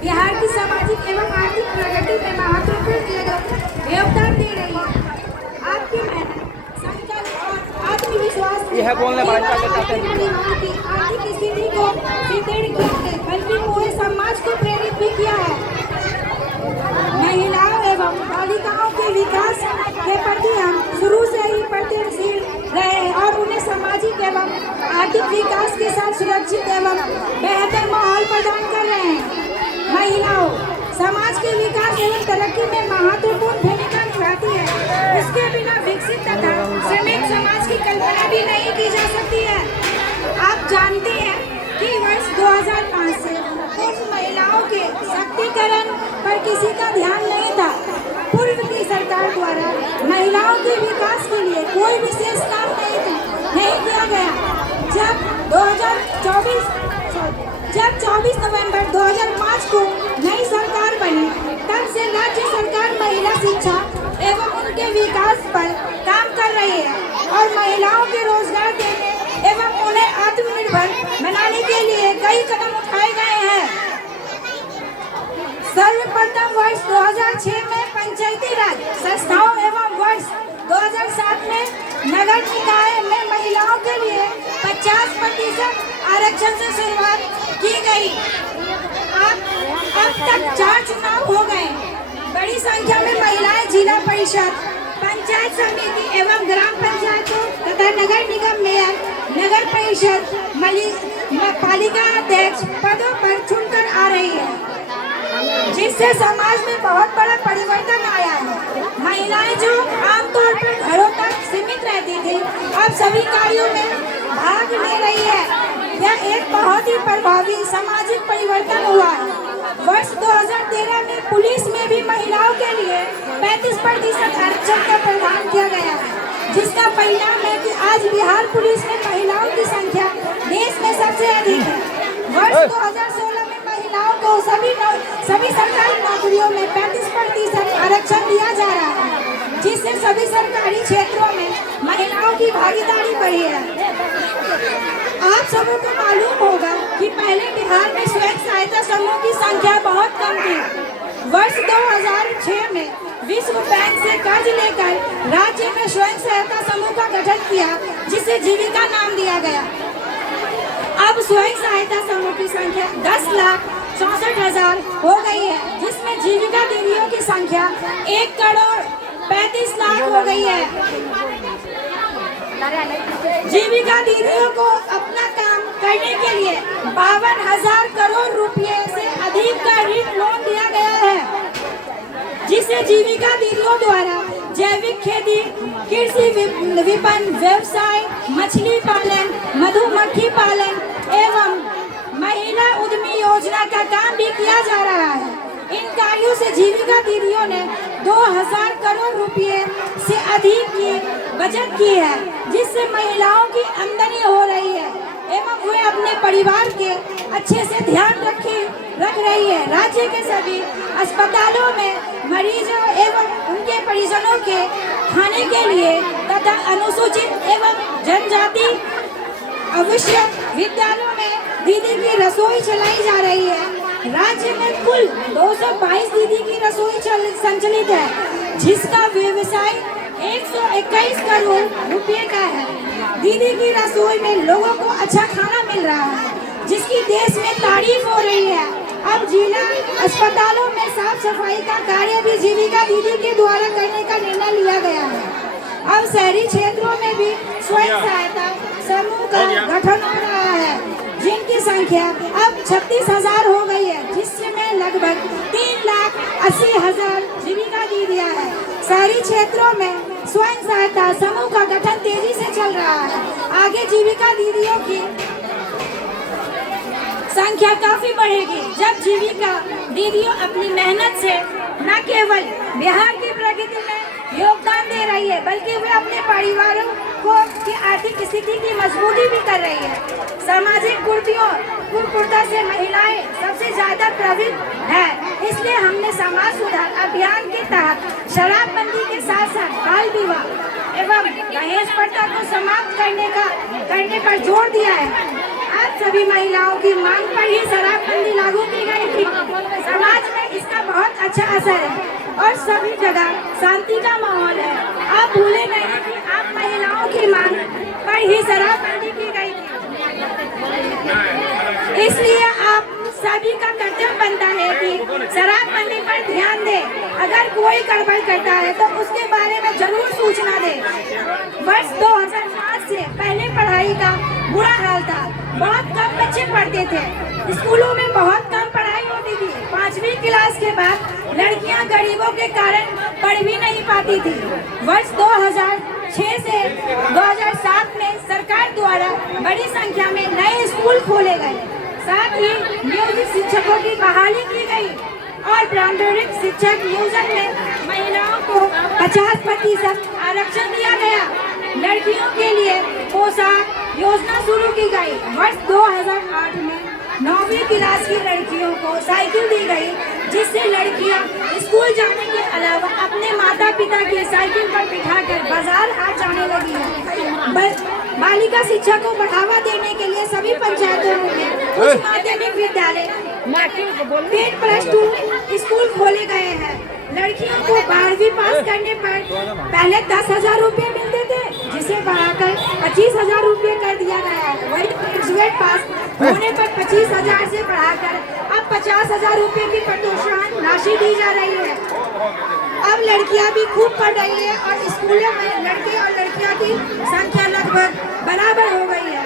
बिहार की सामाजिक एवं आर्थिक प्रगति में महत्वपूर्ण योगदान दे रही है। आपकी मेहनत, संकल्प और आत्मविश्वास ने हमारे परिवार की आर्थिक स्थिति को सुदृढ़ किया है, बल्कि पूरे समाज को प्रेरित भी किया है। महिलाओं एवं बालिकाओं के विकास के प्रति हम शुरू से ही प्रयत्नशील रहे हैं और उन्हें सामाजिक एवं आर्थिक विकास के साथ सुरक्षित एवं बेहतर माहौल प्रदान कर रहे हैं। महिलाओं समाज के विकास एवं तरक्की में महत्वपूर्ण भूमिका निभाती है। उसके बिना विकसित तथा श्रमिक समाज की कल्पना भी नहीं की जा सकती है। आप जानते हैं कि वर्ष 2005 से पूर्व महिलाओं के सशक्तिकरण पर किसी का ध्यान नहीं था। पूर्व की सरकार द्वारा महिलाओं के विकास के लिए कोई विशेष काम नहीं किया गया। जब 24 नवंबर 2005 को नई सरकार बनी, तब से राज्य सरकार महिला शिक्षा एवं उनके विकास पर काम कर रही है और महिलाओं के रोजगार देने एवं उन्हें आत्मनिर्भर बनाने के लिए कई कदम उठाए गए हैं। सर्वप्रथम वर्ष 2006 में पंचायती राज संस्थाओं एवं वर्ष 2007 में नगर निकाय में महिलाओं के लिए 50% आरक्षण से शुरुआत की गई। अब तक 4 चुनाव हो गए। बड़ी संख्या में महिलाएं जिला परिषद, पंचायत समिति एवं ग्राम पंचायतों तथा नगर निगम मेयर, नगर परिषद, पालिका अध्यक्ष पदों पर चुनकर आ रही है, जिससे समाज में बहुत बड़ा परिवर्तन आया है। महिलाएं जो आमतौर पर घरों तक सीमित रहती थी, अब सभी कार्यों में भाग ले रही है। यह एक बहुत ही प्रभावी सामाजिक परिवर्तन हुआ है। वर्ष 2013 में पुलिस में भी महिलाओं के लिए 35% आरक्षण का प्रावधान किया गया है, जिसका परिणाम है कि आज बिहार पुलिस में महिलाओं की संख्या देश में सबसे अधिक है। वर्ष 2016 में महिलाओं को सभी सरकारी नौकरियों में 35% आरक्षण दिया जा रहा है, जिससे सभी सरकारी क्षेत्रों में महिलाओं की भागीदारी बढ़ी है। आप सबों को मालूम होगा कि पहले बिहार में स्वयं सहायता समूह की संख्या बहुत कम थी। वर्ष 2006 में विश्व बैंक से कर्ज लेकर राज्य में स्वयं सहायता समूह का गठन किया, जिसे जीविका नाम दिया गया। अब स्वयं सहायता समूह की संख्या 10,64,000 हो गई है, जिसमें जीविका दीदियों की संख्या 1,35,00,000 हो गई है। जीविका दीदियों को अपना काम करने के लिए 52,000 करोड़ रुपए से अधिक का ऋण लोन दिया गया है, जिसे जीविका दीदियों द्वारा जैविक खेती, कृषि विपणन व्यवसाय, मछली पालन, मधुमक्खी पालन एवं महिला उद्यमी योजना का काम भी किया जा रहा है। इन कार्यों से जीविका दीदियों ने 2,000 करोड़ रुपए से अधिक की बचत की है, जिससे महिलाओं की आमदनी हो रही है एवं वे अपने परिवार के अच्छे से ध्यान रख रही है। राज्य के सभी अस्पतालों में मरीजों एवं उनके परिजनों के खाने के लिए तथा अनुसूचित एवं जनजाति आवश्यक विद्यालयों में दीदी की रसोई चलाई जा रही है। राज्य में कुल 222 दीदी की रसोई संचालित है, जिसका व्यवसाय 121 करोड़ रुपए का है। दीदी की रसोई में लोगों को अच्छा खाना मिल रहा है, जिसकी देश में तारीफ हो रही है। अब जिला अस्पतालों में साफ सफाई का कार्य भी जीविका दीदी के द्वारा करने का निर्णय लिया गया है। अब शहरी क्षेत्रों में भी स्वयं सहायता समूह का गठन हो रहा है, जिनकी संख्या अब 36,000 हो गई है, जिसमें लगभग 3,80,000 जीविका दीदियां हैं। शहरी क्षेत्रों में स्वयं सहायता समूह का गठन तेजी से चल रहा है। आगे जीविका दीदियों की संख्या काफी बढ़ेगी, जब जीविका दीदियों अपनी मेहनत से न केवल बिहार की प्रगति में योगदान दे रही है, बल्कि वे अपने परिवारों को की आर्थिक स्थिति की मजबूती भी कर रही है। सामाजिक कुरीतियों से महिलाएं सबसे ज्यादा प्रभावित है, इसलिए हमने समाज सुधार अभियान के तहत शराबबंदी के साथ साथ बाल विवाह एवं दहेज प्रथा को समाप्त करने पर जोर दिया है। आज सभी महिलाओं की मांग पर ही शराबबंदी लागू की गई थी। अच्छा असर है और सभी जगह शांति का माहौल है। आप भूले नहीं कि आप महिलाओं की मांग पर ही शराबबंदी की गई थी, इसलिए आप सभी का कर्तव्य बनता है कि शराबबंदी पर ध्यान दें। अगर कोई गड़बड़ करता है तो उसके बारे में जरूर सूचना दें। वर्ष 2005 से पहले पढ़ाई का बुरा हाल था, बहुत कम बच्चे पढ़ते थे, स्कूलों में बहुत कम पढ़ाई होती थी। 5वीं क्लास के बाद लड़कियां गरीबों के कारण पढ़ भी नहीं पाती थी। वर्ष 2006 से 2007 में सरकार द्वारा बड़ी संख्या में नए स्कूल खोले गए, साथ ही नियोजित शिक्षकों की बहाली की गई और प्रारंभिक शिक्षक नियोजन में महिलाओं को 50% आरक्षण दिया गया। लड़कियों के लिए पोशाक योजना शुरू की गई। वर्ष 2008 में 9वीं क्लास की लड़कियों को साइकिल दी गई, जिससे लड़कियां स्कूल जाने के अलावा अपने माता पिता की साइकिल पर बिठाकर बाजार हाट जाने लगी है। बालिका शिक्षा को बढ़ावा देने के लिए सभी पंचायतों में उच्च माध्यमिक विद्यालय 10+2 स्कूल खोले गए हैं। लड़कियों को 12वीं पास करने पर पहले 10,000 रुपये मिलते थे, जिसे बढ़ाकर 25,000 रुपये कर दिया गया है। वही ग्रेजुएट पास होने पर 25,000 से बढ़ाकर अब 50,000 रुपये की प्रोत्साहन राशि दी जा रही है। अब लड़कियां भी खूब पढ़ रही है और स्कूलों में लड़के और लड़कियों की संख्या लगभग बराबर हो गई है।